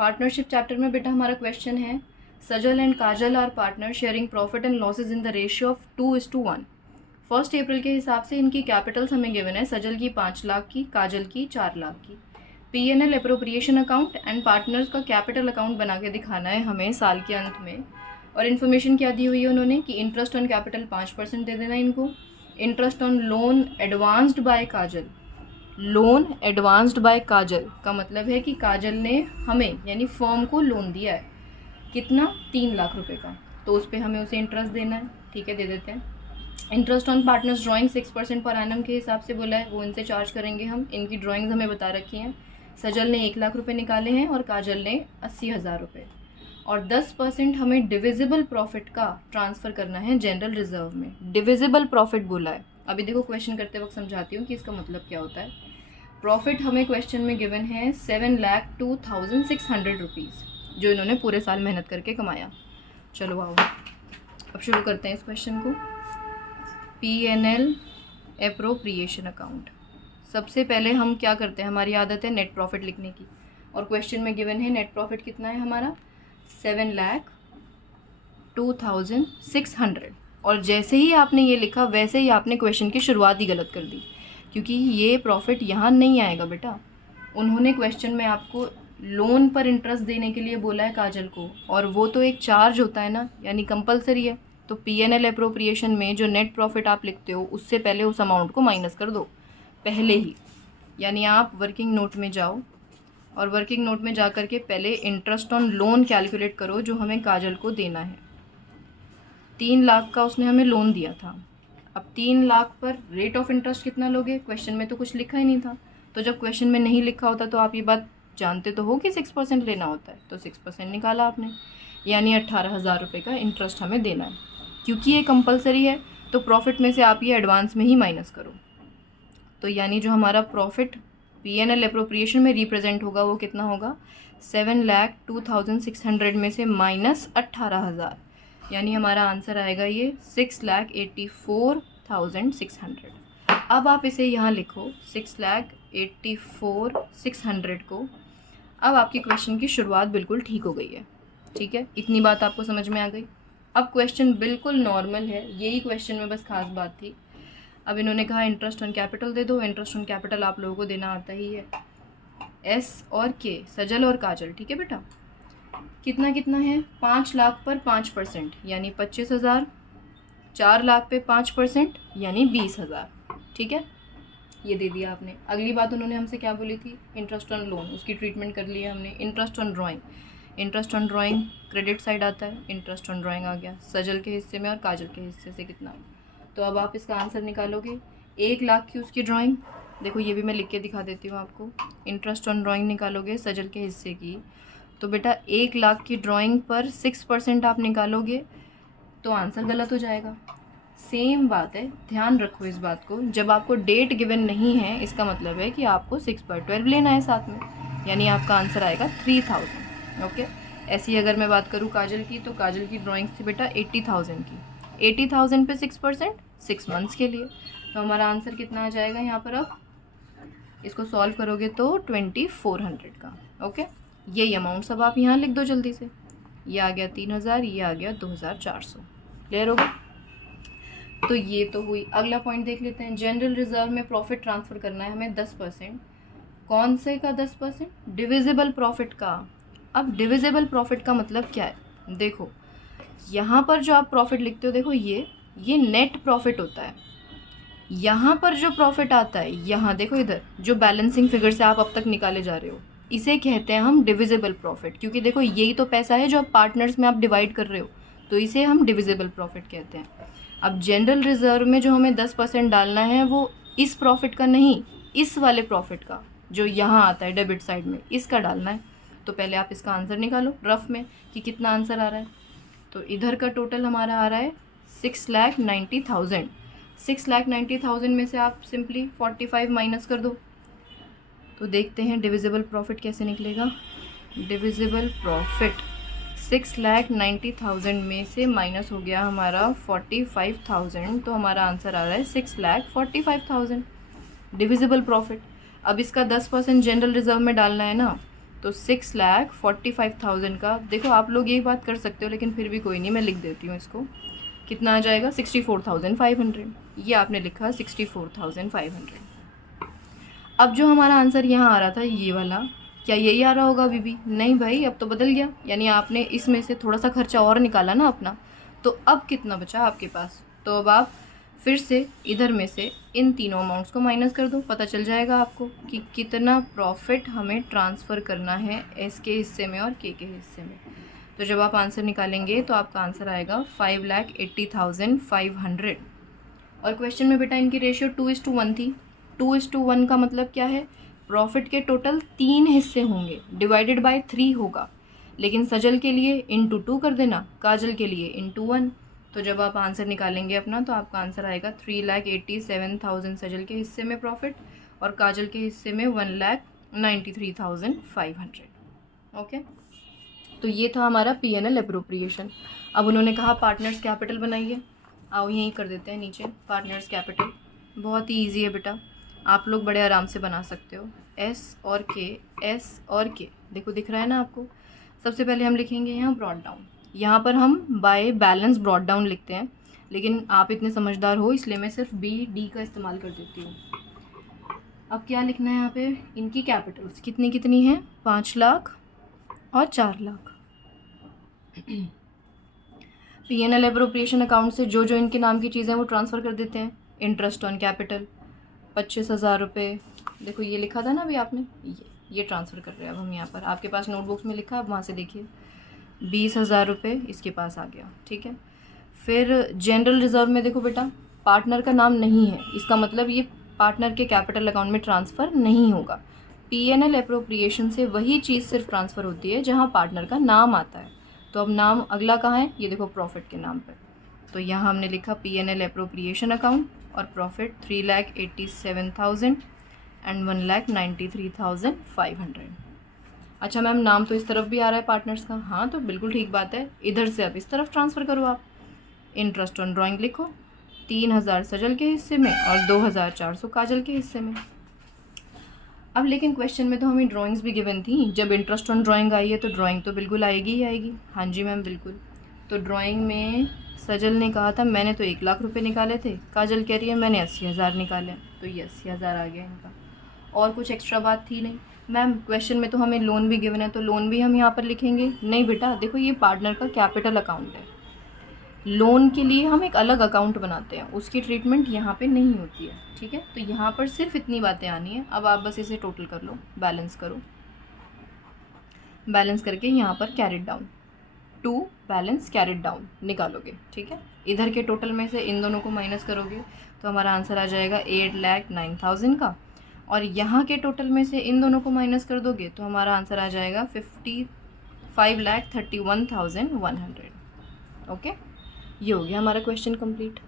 Partnership chapter में बेटा हमारा क्वेश्चन है, Sajal and Kajal are partner sharing profit and losses in the ratio of 2:1। 1 April के हिसाब से इनकी कैपिटल्स हमें गिवन है, सजल की 5 लाख की, काजल की 4 लाख की। P&L appropriation account and partners का कैपिटल अकाउंट बना के दिखाना है हमें साल के अंत में। और इन्फॉर्मेशन क्या दी हुई है उन्होंने कि इंटरेस्ट ऑन कैपिटल 5% दे देना इनको, interest on loan advanced by Kajal. Loan advanced by Kajal का मतलब है कि काजल ने हमें यानी फर्म को लोन दिया है, कितना, 3 लाख रुपए का, तो उस पर हमें उसे इंटरेस्ट देना है। ठीक है, दे देते हैं। Interest on partners drawing 6% per annum के हिसाब से बोला है, वो इनसे चार्ज करेंगे हम। इनकी ड्राइंग्स हमें बता रखी हैं। सजल ने 1 लाख रुपए निकाले हैं और काजल ने 80,000 रुपये। और 10% हमें डिविजिबल प्रॉफिट का ट्रांसफ़र करना है जनरल रिजर्व में। डिविजिबल प्रॉफिट बोला है, अभी देखो क्वेश्चन करते वक्त समझाती हूँ कि इसका मतलब क्या होता है। प्रॉफिट हमें क्वेश्चन में गिवन है 7,02,600 रुपीज़, जो इन्होंने पूरे साल मेहनत करके कमाया। चलो आओ अब शुरू करते हैं इस क्वेश्चन को। P&L appropriation account. सबसे पहले हम क्या करते हैं, हमारी आदत है नेट प्रॉफिट लिखने की, और क्वेश्चन में गिवन है नेट प्रॉफिट कितना है हमारा, 7,02,600। और जैसे ही आपने ये लिखा वैसे ही आपने क्वेश्चन की शुरुआत ही गलत कर दी, क्योंकि ये प्रॉफिट यहाँ नहीं आएगा बेटा। उन्होंने क्वेश्चन में आपको लोन पर इंटरेस्ट देने के लिए बोला है काजल को, और वो तो एक चार्ज होता है ना, यानी कंपलसरी है। तो P&L अप्रोप्रिएशन में जो नेट प्रॉफिट आप लिखते हो उससे पहले उस अमाउंट को माइनस कर दो पहले ही। यानी आप वर्किंग नोट में जाओ और वर्किंग नोट में जा कर के पहले इंटरेस्ट ऑन लोन कैलकुलेट करो जो हमें काजल को देना है। 3 लाख का उसने हमें लोन दिया था। अब 3 लाख पर रेट ऑफ इंटरेस्ट कितना लोगे, क्वेश्चन में तो कुछ लिखा ही नहीं था। तो जब क्वेश्चन में नहीं लिखा होता तो आप ये बात जानते तो हो कि 6% लेना होता है, तो 6% निकाला आपने, यानी 18,000 रुपये का इंटरेस्ट हमें देना है। क्योंकि ये कंपलसरी है तो प्रॉफिट में से आप ये एडवांस में ही माइनस करो। तो यानी जो हमारा प्रॉफिट P&L अप्रोप्रिएशन में रिप्रेजेंट होगा वो कितना होगा, 7,02,600 में से माइनस 18,000, यानी हमारा आंसर आएगा ये 6,84,600। अब आप इसे यहाँ लिखो 6,84,600 को। अब आपकी क्वेश्चन की शुरुआत बिल्कुल ठीक हो गई है। ठीक है, इतनी बात आपको समझ में आ गई। अब क्वेश्चन बिल्कुल नॉर्मल है, यही क्वेश्चन में बस खास बात थी। अब इन्होंने कहा इंटरेस्ट ऑन कैपिटल दे दो। इंटरेस्ट ऑन कैपिटल आप लोगों को देना आता ही है, S और K, सजल और काजल। ठीक है बेटा, कितना कितना है, 5 लाख पर 5% यानी 25,000, 4 लाख पे 5% यानी 20,000। ठीक है, ये दे दिया आपने। अगली बात उन्होंने हमसे क्या बोली थी, इंटरेस्ट ऑन लोन, उसकी ट्रीटमेंट कर लिया हमने। Interest on drawing, interest on drawing credit side आता है, इंटरेस्ट ऑन ड्राइंग आ गया सजल के हिस्से में और काजल के हिस्से से कितना। तो अब आप इसका आंसर निकालोगे। 1 लाख की उसकी ड्राइंग, देखो ये भी मैं लिख के दिखा देती हूँ आपको। इंटरेस्ट ऑन ड्राइंग निकालोगे सजल के हिस्से की, तो बेटा 1 लाख की ड्राइंग पर 6% आप निकालोगे तो आंसर गलत हो जाएगा। सेम बात है, ध्यान रखो इस बात को। जब आपको डेट गिवन नहीं है इसका मतलब है कि आपको 6/12 लेना है साथ में, यानी आपका आंसर आएगा 3,000। ओके, ऐसी अगर मैं बात करूँ काजल की, तो काजल की ड्राइंग्स थी बेटा 80,000 की। 80,000 पे 6%, 6 मंथ्स के लिए। तो हमारा आंसर कितना आ जाएगा यहाँ पर, अब इसको सॉल्व करोगे तो 2,400 का। ओके, यही अमाउंट सब आप यहाँ लिख दो जल्दी से। ये आ गया 3,000, ये आ गया 2,400। क्लियर हो गया? तो ये तो हुई। अगला पॉइंट देख लेते हैं। जनरल रिजर्व में प्रॉफिट ट्रांसफ़र करना है हमें 10%। कौन से का 10%? डिविजिबल प्रॉफिट का। अब डिविजिबल प्रॉफिट का मतलब क्या है, देखो यहाँ पर जो आप प्रॉफिट लिखते हो, देखो ये नेट प्रॉफिट होता है। यहाँ पर जो प्रॉफिट आता है, यहाँ देखो इधर जो बैलेंसिंग फिगर से आप अब तक निकाले जा रहे हो, इसे कहते हैं हम डिविजिबल प्रॉफिट। क्योंकि देखो यही तो पैसा है जो आप पार्टनर्स में आप डिवाइड कर रहे हो, तो इसे हम डिविजिबल प्रॉफिट कहते हैं। अब जनरल रिजर्व में जो हमें 10% डालना है वो इस प्रॉफिट का नहीं, इस वाले प्रॉफिट का जो यहाँ आता है डेबिट साइड में, इसका डालना है। तो पहले आप इसका आंसर निकालो रफ में कि कितना आंसर आ रहा है। तो इधर का टोटल हमारा आ रहा है 6,90,000। 6,90,000 में से आप सिंपली 45 माइनस कर दो, तो देखते हैं डिविजिबल प्रॉफिट कैसे निकलेगा। डिविजिबल प्रॉफिट 6,90,000 में से माइनस हो गया हमारा 45,000, तो हमारा आंसर आ रहा है 6,45,000 डिविजिबल प्रॉफिट। अब इसका 10% जनरल रिजर्व में डालना है ना, तो 6,45,000 का, देखो आप लोग यही बात कर सकते हो लेकिन फिर भी कोई नहीं, मैं लिख देती हूँ इसको। कितना आ जाएगा? 64,500। ये आपने लिखा 64,500। अब जो हमारा आंसर यहाँ आ रहा था ये वाला, क्या यही आ रहा होगा अभी भी? नहीं भाई, अब तो बदल गया। यानी आपने इसमें से थोड़ा सा खर्चा और निकाला ना अपना, तो अब कितना बचा आपके पास? तो अब आप फिर से इधर में से इन तीनों अमाउंट्स को माइनस कर दो, पता चल जाएगा आपको कि कितना प्रॉफिट हमें ट्रांसफ़र करना है एस के हिस्से में और के हिस्से में। तो जब आप आंसर निकालेंगे तो आपका आंसर आएगा 5,80,500। और क्वेश्चन में बेटा इनकी रेशियो 2:1 थी। 2:1 का मतलब क्या है? प्रॉफिट के टोटल 3 हिस्से होंगे, डिवाइडेड बाय 3 होगा। लेकिन सजल के लिए इंटू 2 कर देना, काजल के लिए इंटू 1। तो जब आप आंसर निकालेंगे अपना तो आपका आंसर आएगा 3,87,000 सजल के हिस्से में प्रॉफिट और काजल के हिस्से में 1,93,500। ओके, तो ये था हमारा P&L एप्रोप्रिएशन। अब उन्होंने कहा पार्टनर्स कैपिटल बनाइए। आओ यहीं कर देते हैं नीचे पार्टनर्स कैपिटल। बहुत ही ईजी है बेटा, आप लोग बड़े आराम से बना सकते हो। एस और के, देखो दिख रहा है ना आपको। सबसे पहले हम लिखेंगे यहाँ ब्रॉड डाउन। यहाँ पर हम बाय बैलेंस ब्रॉड डाउन लिखते हैं, लेकिन आप इतने समझदार हो इसलिए मैं सिर्फ BD का इस्तेमाल कर देती हूँ। अब क्या लिखना है यहाँ पे? इनकी कैपिटल्स कितनी कितनी है? 5 लाख और 4 लाख। P&L एप्रोप्रिएशन अकाउंट से जो जो इनके नाम की चीज़ें वो ट्रांसफ़र कर देते हैं। इंटरेस्ट ऑन कैपिटल 25,000 रुपये, देखो ये लिखा था ना अभी आपने, ये ट्रांसफ़र कर रहे हैं अब हम यहाँ पर। आपके पास नोटबुक्स में लिखा, अब वहाँ से देखिए 20,000 रुपये इसके पास आ गया, ठीक है। फिर जनरल रिज़र्व में देखो बेटा पार्टनर का नाम नहीं है, इसका मतलब ये पार्टनर के कैपिटल अकाउंट में ट्रांसफ़र नहीं होगा। P&L एप्रोप्रिएशन से वही चीज़ सिर्फ ट्रांसफ़र होती है जहाँ पार्टनर का नाम आता है। तो अब नाम अगला कहाँ है? ये देखो प्रॉफिट के नाम पर। तो यहाँ हमने लिखा P&L एप्रोप्रिएशन अकाउंट और प्रॉफिट 3,87,000 एंड 1,93,500। अच्छा मैम, नाम तो इस तरफ भी आ रहा है पार्टनर्स का। हाँ तो बिल्कुल ठीक बात है, इधर से अब इस तरफ ट्रांसफ़र करो आप। इंटरेस्ट ऑन ड्राइंग लिखो, 3,000 सजल के हिस्से में और 2,400 काजल के हिस्से में। अब लेकिन क्वेश्चन में तो हमें ड्राइंग्स भी गिवन थी। जब इंटरेस्ट ऑन ड्राइंग आई है तो ड्राइंग तो बिल्कुल आएगी ही आएगी। हाँ जी मैम बिल्कुल। तो ड्राइंग में सजल ने कहा था मैंने तो 1,00,000 रुपये निकाले थे, काजल कह रही है मैंने 80,000 निकाले, तो ये 80,000 आ गया इनका। और कुछ एक्स्ट्रा बात थी नहीं। मैम क्वेश्चन में तो हमें लोन भी गिवन है, तो लोन भी हम यहाँ पर लिखेंगे? नहीं बेटा, देखो ये पार्टनर का कैपिटल अकाउंट है, लोन के लिए हम एक अलग अकाउंट बनाते हैं, उसकी ट्रीटमेंट यहाँ पे नहीं होती है, ठीक है। तो यहाँ पर सिर्फ इतनी बातें आनी है। अब आप बस इसे टोटल कर लो, बैलेंस करो, बैलेंस करके यहाँ पर carried down to balance carried down निकालोगे, ठीक है। इधर के टोटल में से इन दोनों को माइनस करोगे तो हमारा आंसर आ जाएगा 8,09,000 का, और यहाँ के टोटल में से इन दोनों को माइनस कर दोगे तो हमारा आंसर आ जाएगा 5,31,100। ओके, ये हो गया हमारा क्वेश्चन कंप्लीट।